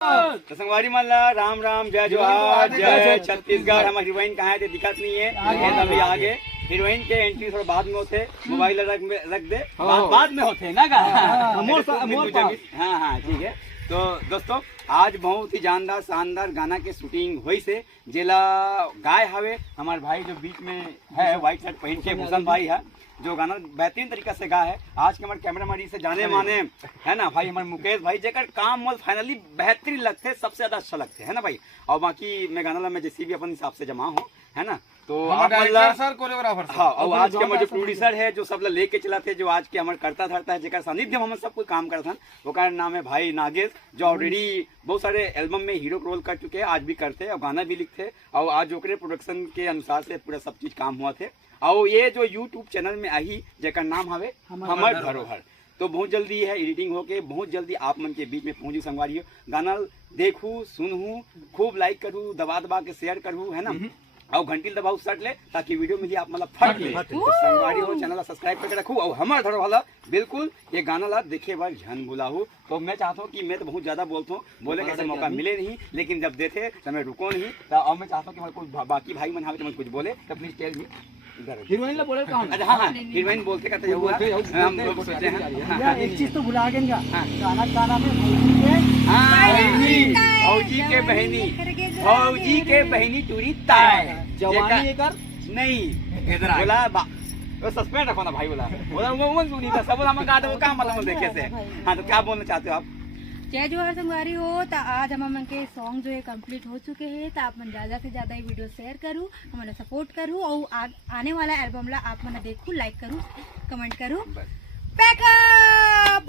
तो संगवारी मल्ला राम राम जय जोहार जय छत्तीसगढ़। हमारी हीरोइन कहाँ है दिखत नहीं है, अभी आगे हीरोइन के एंट्री थोड़ा बाद में होते, मोबाइल रख दे बाद में होते ना का। हाँ हाँ ठीक है। तो दोस्तों आज बहुत ही जानदार शानदार गाना के शूटिंग हुई से जेला गाय हवे हमारे भाई जो बीच में है व्हाइट शर्ट पहन के भूषण भाई है जो गाना बेहतरीन तरीका से गा है। आज के हमारे कैमरामैन से जाने माने है ना भाई हमारे मुकेश भाई जेकर काम मोल फाइनली बेहतरीन लगते सबसे ज्यादा अच्छा लगते है ना भाई। और बाकी मैं गाना ला मैं जैसी भी अपन हिसाब से जमा हूँ है ना। तो सर कोरियोग्राफर हाँ और आज के हमारे जो प्रोड्यूसर है जो सब लेके चलाते जो आज के हमारे करता धरता है जेकर सानिध्य हम सब कोई काम करता है वो का नाम है भाई नागेश जो ऑलरेडी बहुत सारे एल्बम में हीरो रोल कर चुके हैं, आज भी करते हैं और गाना भी लिखते हैं और आज ओकरे प्रोडक्शन के अनुसार से पूरा सब चीज काम हुआ थे। और ये जो यूट्यूब चैनल में आई जेकर नाम हवे हमार धरोहर तो बहुत जल्दी है एडिटिंग होके बहुत जल्दी आप मन के बीच में पहुंची संगवारी गाना देखू सुनहू खूब लाइक करूँ दबा दबा के शेयर करूँ है ना और घंटी दबाऊ सट ले ताकि वीडियो में ही आप मतलब फट ले। तो संगवारी हो चैनल सब्सक्राइब करके रखू और हमारे धरोहर बिल्कुल ये गाना ला देखे बार झन बुलाहू। तो मैं चाहता हूँ कि मैं तो बहुत ज्यादा बोलता हूँ बोले कैसे मौका मिले नहीं लेकिन जब देते तो मैं रुको नहीं तो और मैं चाहता हूँ कि कोई बाकी भाई मन हावे तो कुछ बोले तो प्लीज टेल मी। हीरोइन बोले अच्छा हाँ हाँ हीरोइन बोलते कहते हम लोग सोचे हैं एक चीज तो भुला गए गाना में फौजी के बहनी फौजी के बहनी टूरी ताय जवानी एकर नहीं बोला वो सस्पेंड रखो ना भाई बोला वो सुनी था सब हम गा दो काम मतलब देखे से। हाँ तो क्या बोलना चाहते हो आप? जय जोहार संगवारी हो। तो आज हम के सॉन्ग जो है कंप्लीट हो चुके हैं तो आप मन ज्यादा से ज्यादा ये वीडियो शेयर करूँ हमारा सपोर्ट करूँ और आने वाला एल्बम ला आप मन देखू लाइक करूँ कमेंट करूँ पैकअप।